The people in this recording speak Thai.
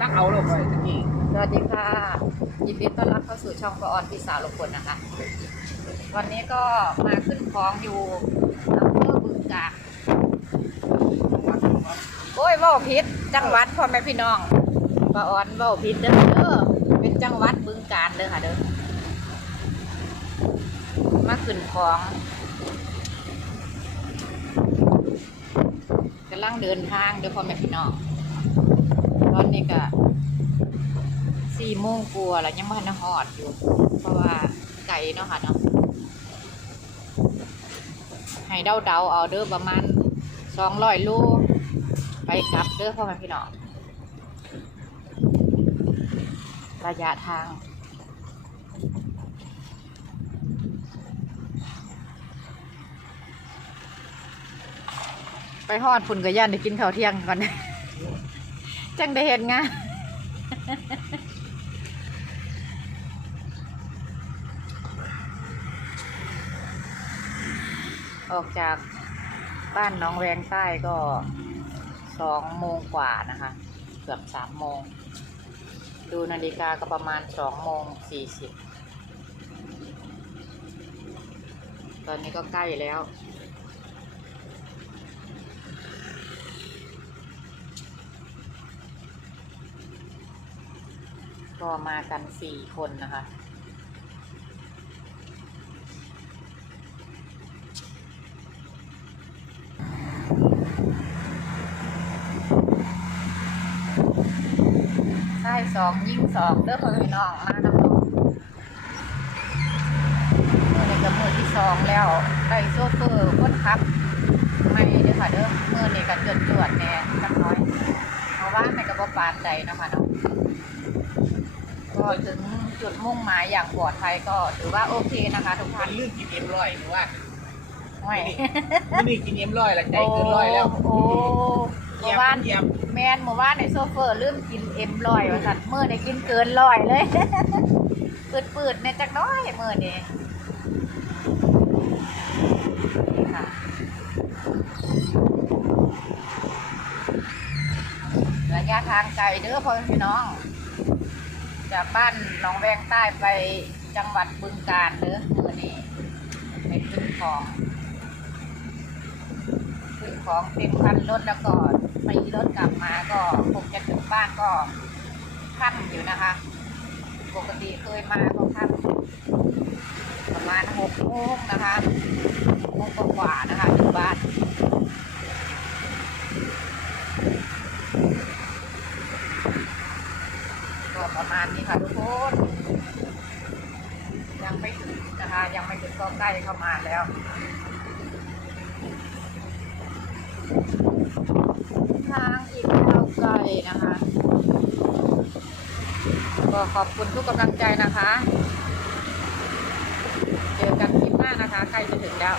รักเอาลยไปตะกี้สวัสดีค่ะยินดีต้อนรับเข้าสู่ช่องประออนพิสาลงคนนะคะ วันนี้ก็มาขึ้นคลองอยู่อำเภอบึงกาฬโอ้ยว่าพิษจังหวัดพ่อแม่พี่น้องประออนว่าพิษเด้อเด้อเป็นจังหวัดบึงกาฬเด้อค่ะเด้อมาขึ้นคลองกำลังเดินทางเด้อพ่อแม่พี่น้อง ตอนนี้ก็สี่โมงกลัวแล้วยังไม่ทันหอดอยู่ เพราะว่าไก่เนาะค่ะเนาะให้เดาเดาเอาเด้อประมาณสองร้อยโลไปกลับเด้อพ่อแม่พี่น้องระยะทางไปหอดฝุ่นกับย่านได้กินข้าวเที่ยงก่อน จังได้เห็นงานออกจากบ้านน้องแวงใต้ก็สองโมงกว่านะคะ เกือบสามโมง ดูนาฬิกาก็ประมาณสองโมงสี่สิบตอนนี้ก็ใกล้แล้ว ก็มากันสี่คนนะคะ ใช่สองยิ่งสองเด้อพ่อพี่น้องมาน้ำลงเมื่อนี้ก็มือที่สองแล้วได้โซเฟอร์คนขับ ไม่เด้อค่ะเด้อมือนี้ก็จวดจวดแน่จักน้อย เพราะว่าในกระบอกปานใจนะคะเนาะ ก็ถึงจุดมุ่งหมายอย่างปลอดภัยก็ถือว่าโอเคนะคะทุกท่านลืมกินเอ็มร้อยหรือว่าไม่ไม่ได้กินเอ็มร้อยละใจเกินร้อยแล้วโอ้เมื่อวานเยี่ยมแมนเมื่อวานในโซเฟอร์ลืมกินเอ็มลอยว่าสัตว์มื่อได้กินเกินลอยเลยปืดปืดๆในจักหน้อยมื่อนี้นี่ค่ะระยะทางไกลเด้อพ่อแม่พี่น้อง จากบ้านหนองแวงใต้ไปจังหวัดบึงกาฬเด้อมื่อนี้ไปขึ้นของซื้อของเต็มคันรถแล้วก็ไปรถกลับมาก็คงจะถึงบ้านก็ค่ำอยู่นะคะ ปกติเคยมาก็ค่ำประมาณหกโมงนะคะโมงกว่าๆนะคะถึงบ้าน ก็ประมาณ นยังไม่ถึงนะคะยังไม่ถึงก็ใกล้เข้ามาแล้วทางอีกเท่าไกลนะคะ ก็ขอบคุณทุกกำลังใจนะคะ เจอกันคลิปหน้านะคะ ใกล้จะถึงแล้ว